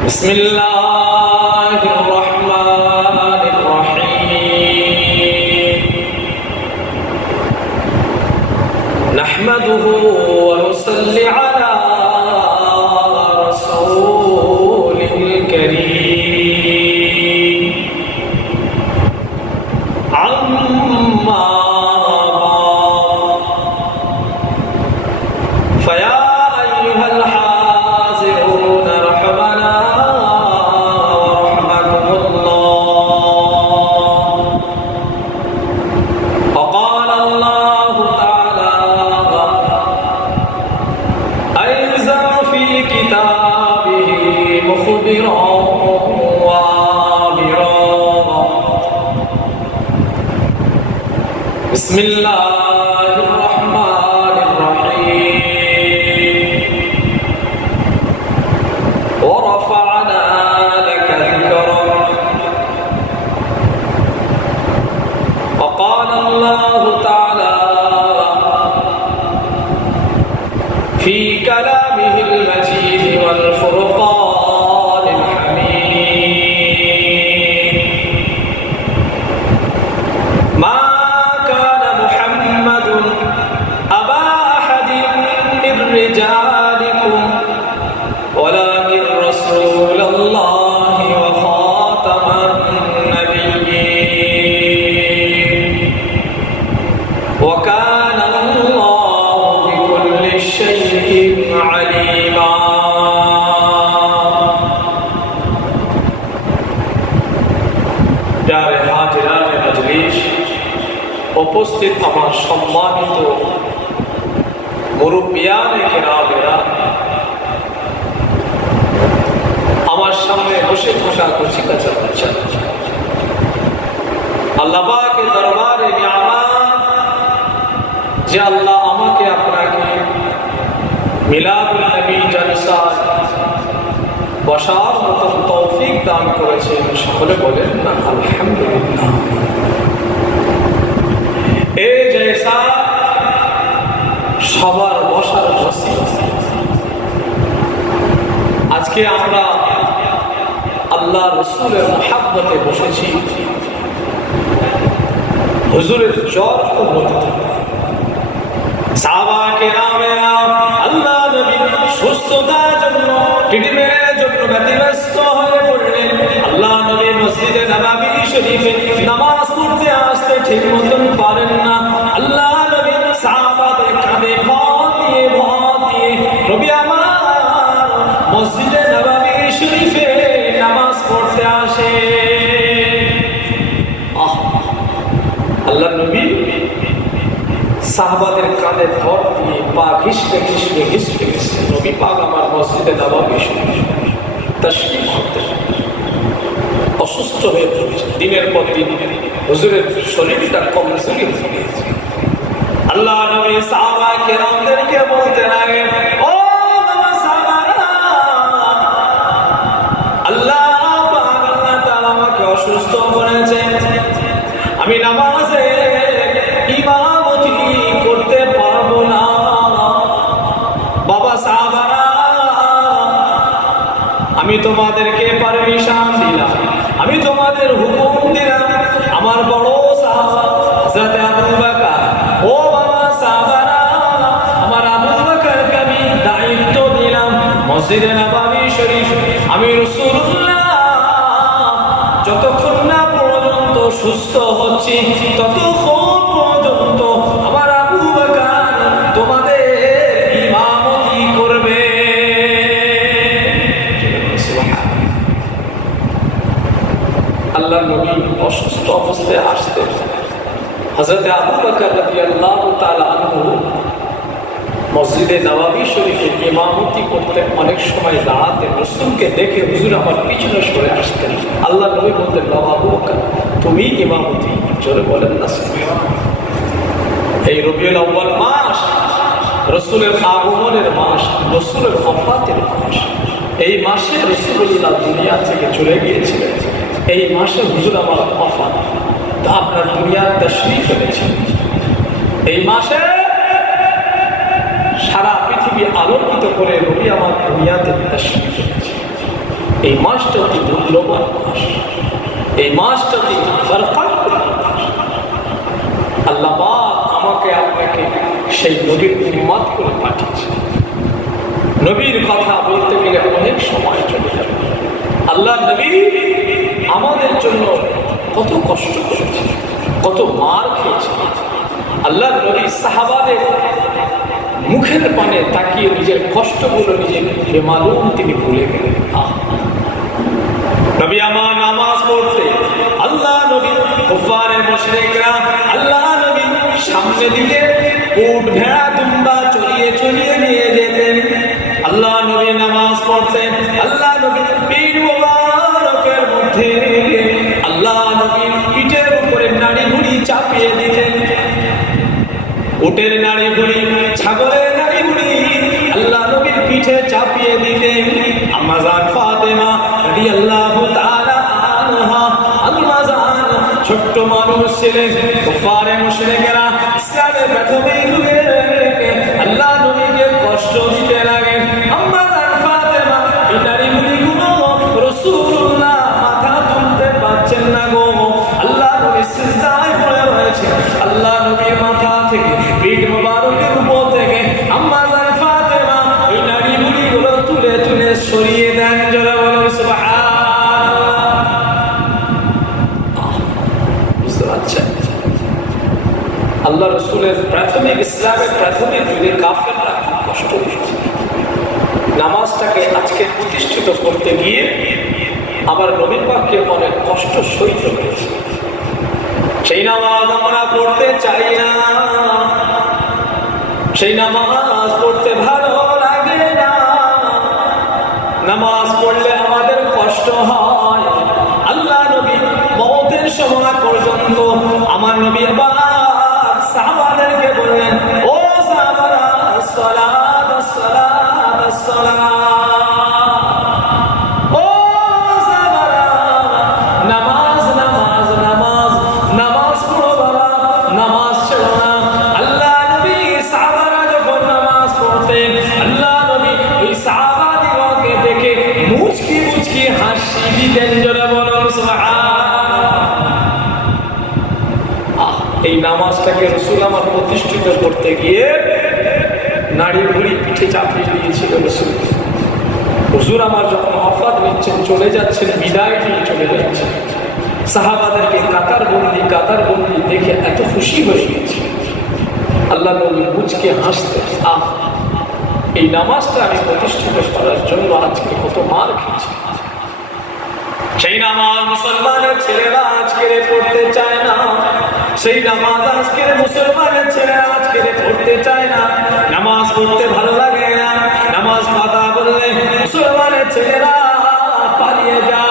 بسم الله الرحمن الرحيم نحمده ونصلي على رسوله الكريم عما فيا أيها الحاضرون رحمنا ورحمكم الله وقال الله تعالى أيضا في كتابه مخبرا وآمرا بسم الله الرحمن الرحيم ورفعنا لك ذكرك وقال الله تعالى في كلامه المجيد والفرقان الحميد ما كان محمد أبا أحد من رجالكم ولكن رسول الله وخاتم النبيين وكان الله بكل شيء عليما যারা হাজিরানে মজলিস উপস্থিত আমার সম্মানিত মুরব্বিয়ানে কেরামেরা আমার সামনে বসে থাকা কচি কাঁচা বাচ্চা আল্লাহ পাকের দরবারে নিয়ামত যে আল্লাহ আমাকে আপনাকে মিলাদুন নবী জলসা বসার মতন তৌফিক দান করেছেন সকলে বলেন না আলহামদুলিল্লাহ এই জলসা সবার বসার বসি আজকে আমরা আল্লাহ রসুলের মহাব্বতে বসেছি হুজুরের জ্বর সাহাবা কেরামেরা আল্লাহ নবী সুস্থতার জন্য ট্রিটমেন্টের জন্য ব্যতিব্যস্ত হয়ে পড়লেন আল্লাহ নবী মসজিদে নববী শরীফে নামাজ পড়তে আসতে ঠিক মতন পারেন না আল্লাহ নবী সাহাবাদের কাঁধে ভর দিয়ে নবী আমার মসজিদে নববী শরীফে নামাজ পড়তে আসে আল্লাহ নবী সাহাবাদের কাঁধে ভর দিয়ে পা ঘিসতে নবী পাক আমার মসজিদে নববী শরীফে তাশরীফ করতে অসুস্থ হয়ে পড়েছে দিনের পর দিন হুজুরের শরীরটা কমজোরি হয়ে গেছে আল্লাহ নবী সাহাবা কেরামদেরকে বলতে লাগেন ও সাহাবারা আল্লাহ পাক আল্লাহ তাআলা আমাকে অসুস্থ করেছে আমি নামাজে ইমামতি করতে পারবো না বাবা সাহাবারা আমি তোমাদেরকে পারমিশন দিলাম আমি তোমাদের হুকুম দিলাম আমার বড় সাহাবা হযরত আবু বকর ও বাবা সাহাবারা আমার আবু বকরকে আমি দায়িত্ব দিলাম মসজিদে নববী শরীফ আমি রাসূলুল্লাহ যতক্ষণ না পর্যন্ত সুস্থ হচ্ছি ততক্ষণ পর্যন্ত আমার আবু বকর তোমাদের ইমামতি করবে আল্লাহ নবী অসুস্থ অবস্থায় আসতেন হযরত আবু বকর রাদিয়াল্লাহু তাআলা আনহু মসজিদে নববী শরীফে ইমামতি করতে অনেক সময় দাঁড়াতেন রাসূলকে দেখে হুজুর আমার পিছনে সরে আসতেন আল্লাহ নবী বলতেন আবু বকর তুমি ইমামতি জোরে বলেন না এই রবিউল আউয়াল মাস রাসূলের আগমনের মাস রাসূলের ওফাতের মাস এই মাসে রাসূলুল্লাহ দুনিয়া থেকে চলে গিয়েছিলেন এই মাসে হুজুর আমার ওফাত তা আপনার দুনিয়ার তাশরীফ এনেছেন এই মাসে সারা পৃথিবী আলোকিত করে নবী আমার দুনিয়াতে তাশরীফ এনেছে এই মাসটা অতি মূল্যবান মাস, এই মাসটা অতি বরকতপূর্ণ মাস। আল্লাহ পাক আমাকে আপনাকে সেই নবীর উম্মত করে পাঠিয়েছে। নবীর কথা বলতে গেলে অনেক সময় চলে যাবে। আল্লাহ নবী আমাদের জন্য কত কষ্ট করেছে, কত মার খেয়েছে। আল্লাহ নবী সাহাবাদের মুখের পানে তাকিয়ে নিজের কষ্টগুলো নিজের বেমালুম তিনি ভুলে গেলেন। নবী আমার নামাজ পড়তে আল্লাহ নবী কুফারের মুশরিকরা আল্লাহ নবী সামনে দিয়ে উট ভেড়া দুম্বা চড়িয়ে চড়িয়ে নিয়ে যেতেন। আল্লাহ নবী নামাজ পড়তেন, আল্লাহ নবী পীর মোবারকের মধ্যে আল্লাহ নবীর পিঠের উপরে নাড়ি ভুড়ি চাপিয়ে দিতেন। উটের নাড়ি ভুড়ি, ছাগলের নাড়ি ভুড়ি আল্লাহ নবীর পিঠে চাপিয়ে দিতেন। আম্মা জান ফাতেমা রাদিয়াল্লাহু তাআলা আনহা, আম্মা জান ছোট্ট মানুষ ছিলেন। কুফারে মুশরিকরা ইসলামের প্রথমে যুগে আল্লাহ নবীকে কষ্ট দিতে লাগেন। আম্মা জান ফাতেমা এই নাড়ি ভুড়িগুলো রাসূলুল্লাহ মাথা তুলতে পারছেন না গো। আল্লাহ নবী সিজদায় পড়ে রয়েছে, আল্লাহ নবীর মাথা থেকে পিঠ মোবারকের উপর থেকে আম্মা জান ফাতেমা ওই নাড়ি ভুড়িগুলো তুলে তুলে সরিয়ে দেন। জোরে বলুন সুবহানাল্লাহ। বুঝতে পারছেন? আল্লাহ রাসূলের প্রাথমিক ইসলামের প্রাথমিক যুগে কাফেররা খুব কষ্ট পেয়েছে। নামাজটাকে আজকে প্রতিষ্ঠিত করতে গিয়ে আবার নবীর পাককে অনেক কষ্ট সইতে হয়েছে। সেই নামাজ আমরা পড়তে চাই না, সেই নামাজ পড়তে ভালো লাগে না, নামাজ পড়লে আমাদের কষ্ট হয়। আল্লাহ নবী মওতের সময় পর্যন্ত আমার নবী পাক সাহাবাদেরকে বললেন, ও সাহাবারা সালাত সালাত সালাত, ও সাহাবারা নামাজ নামাজ নামাজ নামাজ পড়ো বাবা, নামাজ ছেড়ো না। আল্লাহ নবী সাহাবারা যখন নামাজ পড়তেন আল্লাহ নবী ওই সাহাবাদিগকে দেখে মুচকি মুচকি হাসি দিতেন। জোরে বলুন সুবহানাল্লাহ। এই নামাজটাকে রাসূল আমার প্রতিষ্ঠিত করতে গিয়ে নাড়ি ভুড়ি পিঠে চাপিয়ে দিয়েছিল রাসূল। হুজুর আমার যখন ওফাত নিচ্ছেন, চলে যাচ্ছেন, বিদায় নিয়ে চলে যাচ্ছেন, সাহাবাদেরকে কাতার বন্দি দেখে এত খুশি হয়ে গেছে। আল্লাহ নবী মুচকে হাসতেন, এই নামাজটা আমি প্রতিষ্ঠিত করার জন্য আজকে কত মার খেয়েছি। সেই নামাজ মুসলমানের ছেলেরা আজকে পড়তে চায় না, সেই নামাজ আজকে মুসলমানের ছেলেরা আজকে পড়তে চায় না। নামাজ পড়তে ভালো লাগে না, নামাজ কথা বললে মুসলমানের ছেলেরা পালিয়ে যায়।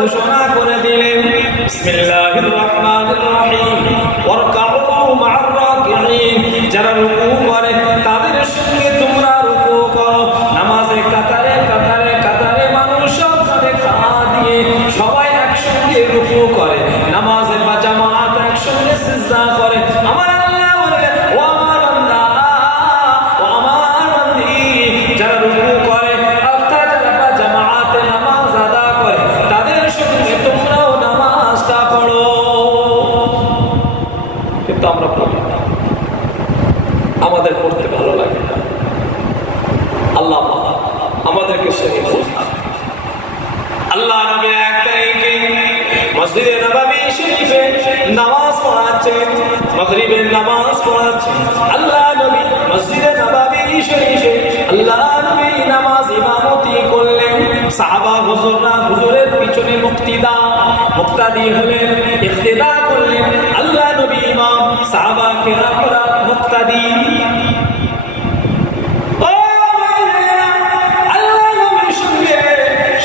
ঘোষণা করে দিলেন, বিসমিল্লাহির রহমানির রহিম, ওয়ারকাউ মা'আর রাকিঈন, যারা রুকু করে তাদের সঙ্গে তোমরা রুকু করো। নামাজে কাতারে কাতারে কাতারে মানুষ সবাই কাঁধ দিয়ে সবাই একসঙ্গে রুকু করে, নামাজে বা জামাত একসঙ্গে সিজদা করে। আমার আল্লাহ বলে, ও আমার বান্দা, ও আমার বান্দি, যারা রুকু করে অর্থাৎ যারা জামাতে নামাজ আদা করে তাদের সঙ্গে তোমরাও নামাজটা পড়ো। কিন্তু আমরা পড়ি না, আমাদের পড়তে ভালো লাগে না। আল্লাহ আমাদেরকে সহি বোঝা। আল্লাহ নবী এক তারিখে মসজিদে নববী শরীফে নামাজ পড়াচ্ছেন, মাগরিবের নামাজ পড়াচ্ছেন। আল্লাহ নবী মসজিদে নববী শরীফে আল্লাহ নবী নামাজ ইমামতি করলেন। সাহাবা হুজুররা হুজুরের পিছনে মুক্তাদি হলেন, ইক্তেদা করলেন। আল্লাহ নবী ইমাম, সাহাবা কিরামরা মুক্তাদি।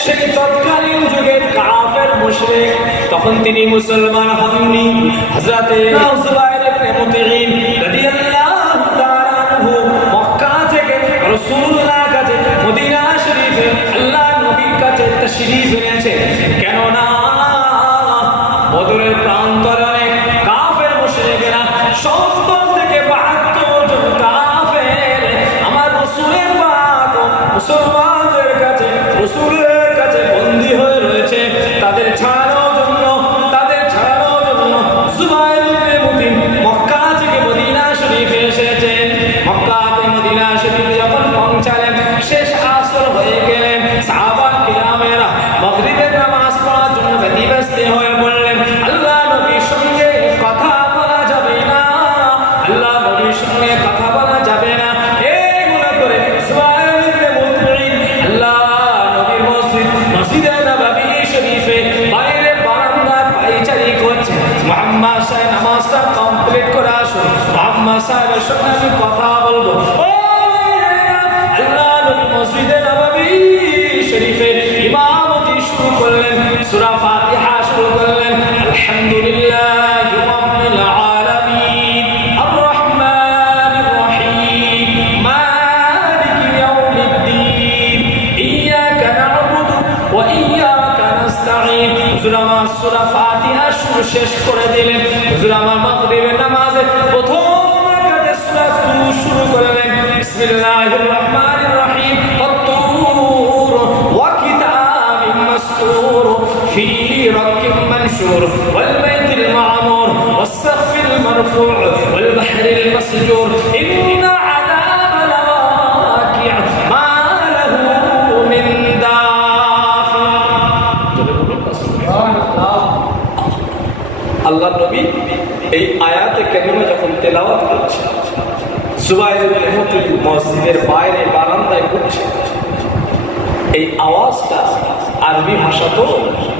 সেই তৎকালীন যুগের কাফের মুশরিক, তখন তিনি মুসলমান হননি। হযরতে যুবাইর ইবনে মুতঈম রাদিয়াল্লাহু তাআলা আনহু মক্কা থেকে রাসূলুল্লাহর কাছে মদিনা শরীফে আল্লাহ নবীর কাছে তাশরীফ এনেছে। কেন না বদরের প্রান্তরে কাফের মুশরিকেরা সত্তর থেকে রাসূলের কাছে বন্দী হয়ে রয়েছে, তাদের ছাড়ানোর জন্য যুবাইর ইবনে মুতিম মক্কা থেকে মদিনা শরীফে এসেছেন। মক্কাতে মদিনা শরীফে যখন পৌঁছালেন, শেষ আসর হয়ে গেলেন, সাহাবা কিরামেরা মাগরিবের নামাজ পড়ার জন্য ব্যতিব্যস্ত হয়ে পড়লেন। আল্লাহ নবীর সঙ্গে কথা বলা যাবে না, আল্লাহ নবীর সঙ্গে কথা বলা যাবে না, এই মনে করে যুবাইর ইবনে মুতিম আল্লাহ নবীর মসজিদে নববী শরীফে বাইরে বারান্দায় পায়চারি করছে। মুহাম্মদ সাহেব নামাজটা কমপ্লিট করে আসুন, মুহাম্মদ সাহেবের সঙ্গে আমি কথা বলবো। আল্লাহ নবী মসজিদে নববী শরীফে ইমামতি শুরু করলেন, সূরা ফাতিহা শুরু করলেন। আলহামদুলিল্লাহি রাব্বিল আলামিন আর রহমানির রহিম মালিকি ইয়াউমিদ্দিন ইয়াকা না'বুদু ওয়া ইয়াকা নাস্তাঈন। হুজুর আমার সূরা ফাতিহা শুরু শেষ করে দিলেন। হুজুর আমার মাগরিবের নামাজে প্রথম রাকাতে সূরা তুর শুরু করলেন। বিসমিল্লাহির রহমানির রহিম ওয়াত-তুর ওয়া কিতাবিম মাসতুর ফি রাক্কিম মানশুর ওয়াল বাইতিল মা'মুর ওয়াস-সাকফিল মারফু' ওয়াল বাহরিল মাসজুর ইন্না আযাবা লাওয়াকি' মা লাহু মিন দাফি। আল্লাহ নবী এই আয়াতে কারিমা যখন তেলাওয়াত করছেন, যুবাইর ইবনে মুতিম মসজিদের বাইরে বারান্দায় ঘুরছে। এই আওয়াজটা আরবি ভাষা, তো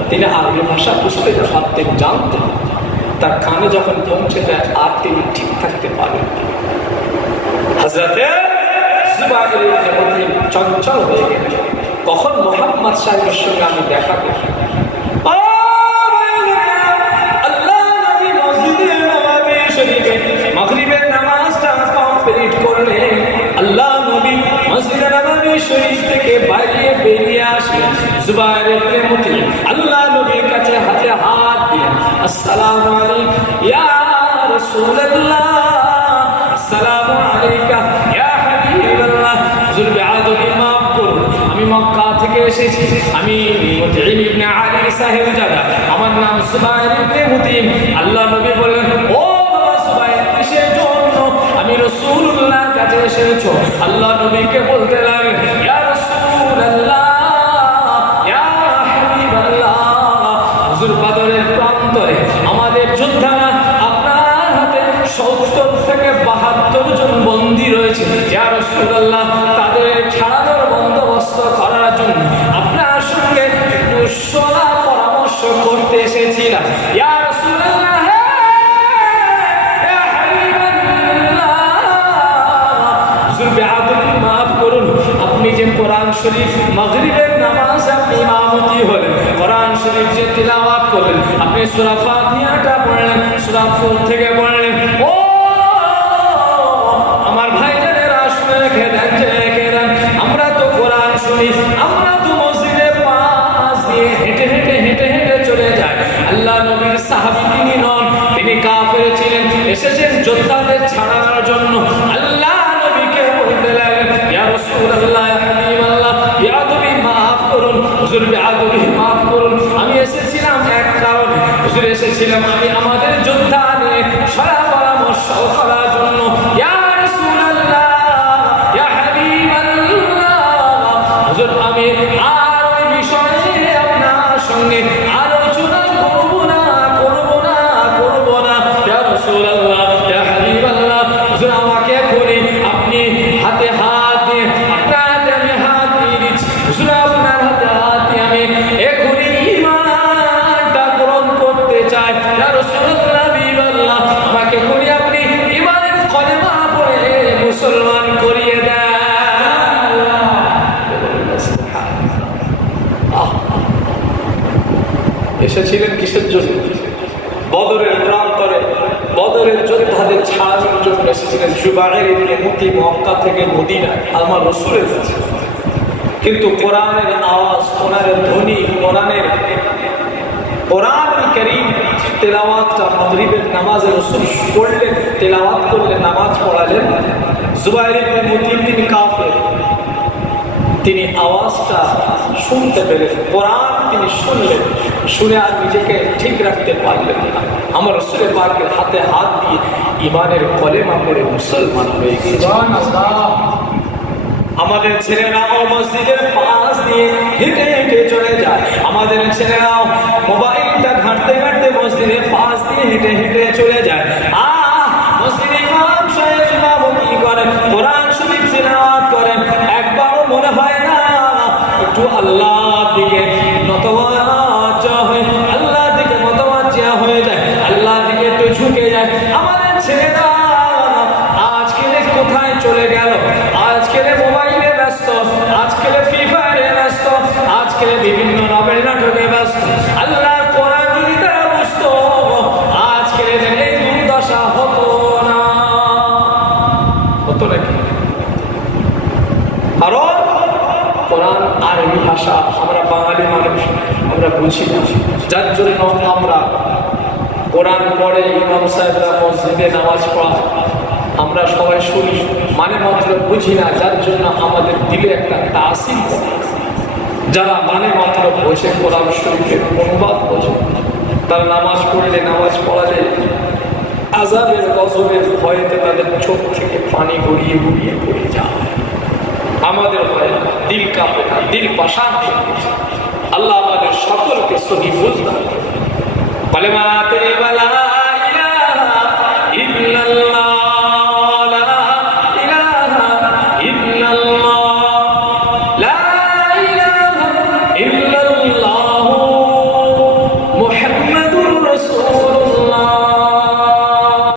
তিনি আরবি ভাষা বুঝতে পারতেন, জানতেন। তার কানে যখন পৌঁছে যায় আর তিনি ঠিক থাকতে পারেন। হযরতে যুবাইর ইবনে মুতিম চঞ্চল হয়ে গেলেন, কখন মুহাম্মদ সাহেবের সঙ্গে আমি দেখা করব। মাগরিবের নামাজটা কমপ্লিট করলেন। আল্লাহ নবী মসজিদে নববী শরীফ থেকে বাইরে বেরিয়ে আসলেন। যুবাইর ইবনে মুতিম আল্লাহ নবীর কাছে হাতে হাত দিয়ে আসসালামু আলাইকা ইয়া রাসূলুল্লাহ, আসসালামু আলাইকা ইয়া হাবিবাল্লাহ। হুজুর বেয়াদবি মাফ করুন, আমি মক্কা থেকে এসেছি, আমি মুতিম ইবনে আলী সাহেব জাদা, আমার নাম যুবাইর ইবনে মুতিম। আল্লাহ নবী বললেন, ও কিসের জন্য আমি রাসূলুল্লাহর কাছে এসেছো? আল্লাহ নবীকে বলতে লাগলেন, ইয়া রাসূলুল্লাহ ইয়া হাবিবাল্লাহ, হুজুর বদরের প্রান্তরে আমাদের যোদ্ধারা আপনার হাতে ৭০ থেকে ৭২ জন বন্দী রয়েছে। ইয়া রাসূলুল্লাহ, তাদের ছাড়ানোর বন্দোবস্ত করার জন্য আপনার সঙ্গে একটু সলা পরামর্শ করতে এসেছিলাম। ইয়া রাসূলুল্লাহ, মাফ করুন, আপনি যে কোরআন শরীফ মাগরিবের নামাজ আপনি ইমামতি হলেন, কোরআন শরীফ যে তিলাওয়াত করলেন, আপনি সূরা ফাতিহাটা পড়লেন, সূরা তুর থেকে পড়লেন। ও আমার ভাইজানেরা শুনে রেখে দেন, আমরা তো কোরআন শুনি, আমরা তো মসজিদের পাশ দিয়ে হেঁটে হেঁটে চলে যাই। আল্লাহ নবীর সাহাবী তিনি নন, তিনি কাফের ছিলেন, এসেছেন যোদ্ধাদের ছাড়ানোর জন্য। আল্লাহ নবীকে বলতে লাগলেন, ইয়া রাসূলুল্লাহ ইয়া হাবিবাল্লাহ, বেয়াদবি মাফ করুন, হুজুর বেয়াদবি মাফ করুন, আমি এসেছিলাম এক কারণে, হুজুর এসেছিলাম আমি আমাদের যোদ্ধা নিয়ে সলা পরামর্শ করার জন্য। ইয়া রাসূলুল্লাহ ইয়া হাবিবাল্লাহ, হুজুর আমি আর ওই বিষয়ে আপনার সঙ্গে আলোচনা করব না। ইয়া রাসূলুল্লাহ ইয়া হাবিবাল্লাহ, হুজুর আমাকে করে আপনি হাতে হাত দিয়ে, আপনার হাতে আমি হাত দিয়ে দিচ্ছি, হুজুর আপনার হাতে হাত দিয়ে আমি এখনই ঈমানটা গ্রহণ করতে চাই। ইয়া রাসূলুল্লাহ হাবিবাল্লাহ, আমাকে করে আপনি ঈমানের কলেমা পড়ে মুসলমান করিয়ে দেন। এসেছিলেন কিসের জন্য? বদরের প্রান্তরে বদরের যোদ্ধাদের ছাড়ানোর জন্য এসেছিলেন। যুবাইর ইবনে মুতিম মক্কা থেকে মদিনা আমার রাসূলের কাছে, কিন্তু কোরআনের আওয়াজ, কোরআনের ধ্বনি, কোরআন কারীম তেলাওয়াতটা মাগরিবের নামাজে রাসূল পড়লেন, তেলাওয়াত করলেন, নামাজ পড়ালেন। যুবাইর ইবনে মুতিম তিনি কাফের, তিনি আওয়াজটা শুনতে পেলেন, কোরআন তিনি শুনলেন, শুনে আর নিজেকে ঠিক রাখতে পারলেন না। আমার রাসূল পাকের হাতে হাত দিয়ে ঈমানের কলেমা পড়ে মুসলমান হয়ে গেছেন। আমাদের ছেলেরাও মসজিদের পাশ দিয়ে হেঁটে হেঁটে চলে যায়, আমাদের ছেলেরাও মোবাইলটা ঘাঁটতে ঘাঁটতে মসজিদের পাশ দিয়ে হেঁটে হেঁটে চলে যায়। মসজিদে ইমাম সাহেব ইমামতি করেন, কোরআন শরীফ তিলাওয়াত করেন, একবারও মনে হয় না একটু আল্লাহর দিকে নতওয়াজ্জা হয়ে, আল্লাহর দিকে মতওয়াজ্জা হয়ে যায়, আল্লাহর দিকে একটু ঝুঁকে যায়। আমাদের ছেলেরা আজকে কোথায় চলে গেল? আজকে মোবাইলে ব্যস্ত, আজকে ফ্রি ফায়ারে ব্যস্ত, আজকে বিভিন্ন নভেল নাটকে ব্যস্ত। আল্লাহর কোরআন যদি তারা বুঝতো, আজকে এই দুর্দশা হতো না। হতো নাকি? কারণ কোরআন আরবি ভাষা, আমরা বাঙালি মানুষ, আমরা বুঝি না, যার জন্য আমরা কোরআন পড়ে ইমাম সাহেবরা মসজিদে নামাজ পড়া আমরা সবাই শুনি, মানে মাত্র বুঝি না, যার জন্য আমাদের দিলে একটা তাসির পড়ে। যারা মানে মাত্র বোঝে, কোরআন শরীফের অনুবাদ বোঝে, তারা নামাজ পড়লে, নামাজ পড়ালে আযাবের গজবের ভয়েতে তাদের চোখ থেকে পানি গড়িয়ে গড়িয়ে পড়ে যায়। আমাদের ভয়ে দিল কাঁপে না, দিল পাষাণ হয়ে গেছে। আল্লাহ আমাদের সকলকে সহি বুঝ দান।